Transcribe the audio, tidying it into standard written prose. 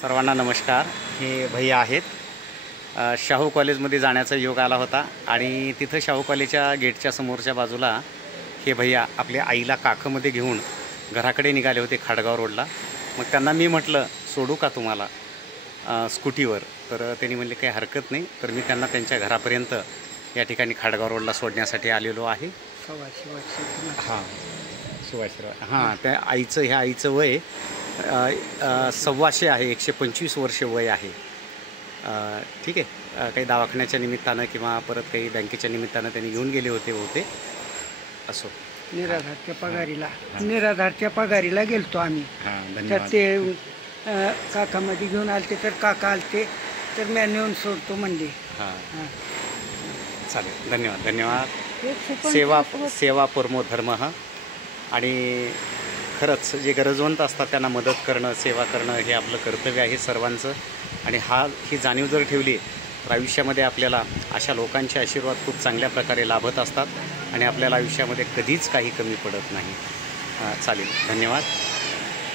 सर्वांना नमस्कार. हे भैया आहेत. शाहू कॉलेजमध्ये जाण्याचा योग आला होता आणि तिथं शाहू कॉलेजच्या गेटच्या समोरच्या बाजूला हे भैया आपल्या आईला काखमध्ये घेऊन घराकडे निघाले होते खाडगाव रोडला. मग त्यांना मी म्हटलं सोडू का तुम्हाला स्कूटीवर, तर त्यांनी म्हणले काही हरकत नाही. तर मी त्यांना त्यांच्या घरापर्यंत या ठिकाणी खाडगाव रोडला सोडण्यासाठी आलेलो आहे. हां, सुभाषराव. हां, त्या आईचं ह्या आईचं वय 125 आहे, 125 वर्ष वय आहे. ठीक आहे. काही दवाखान्याच्या निमित्तानं किंवा परत काही बँकेच्या निमित्तानं त्यांनी घेऊन गेले होते असो. निराधारच्या पगारीला गेलतो आम्ही. तर ते काकामध्ये घेऊन आलते, तर काका आलते तर मी नेऊन सोडतो म्हणले. हां, चालेल. धन्यवाद. सेवा परमो धर्म. आणि खरंच जे गरजवंत असतात त्यांना मदत करणं, सेवा करणं हे आपलं कर्तव्य आहे सर्वांचं. आणि ही जाणीव जर ठेवली तर आयुष्यामध्ये आपल्याला अशा लोकांचे आशीर्वाद खूप चांगल्या प्रकारे लाभत असतात आणि आपल्याला आयुष्यामध्ये कधीच काही कमी पडत नाही. चालेल. धन्यवाद.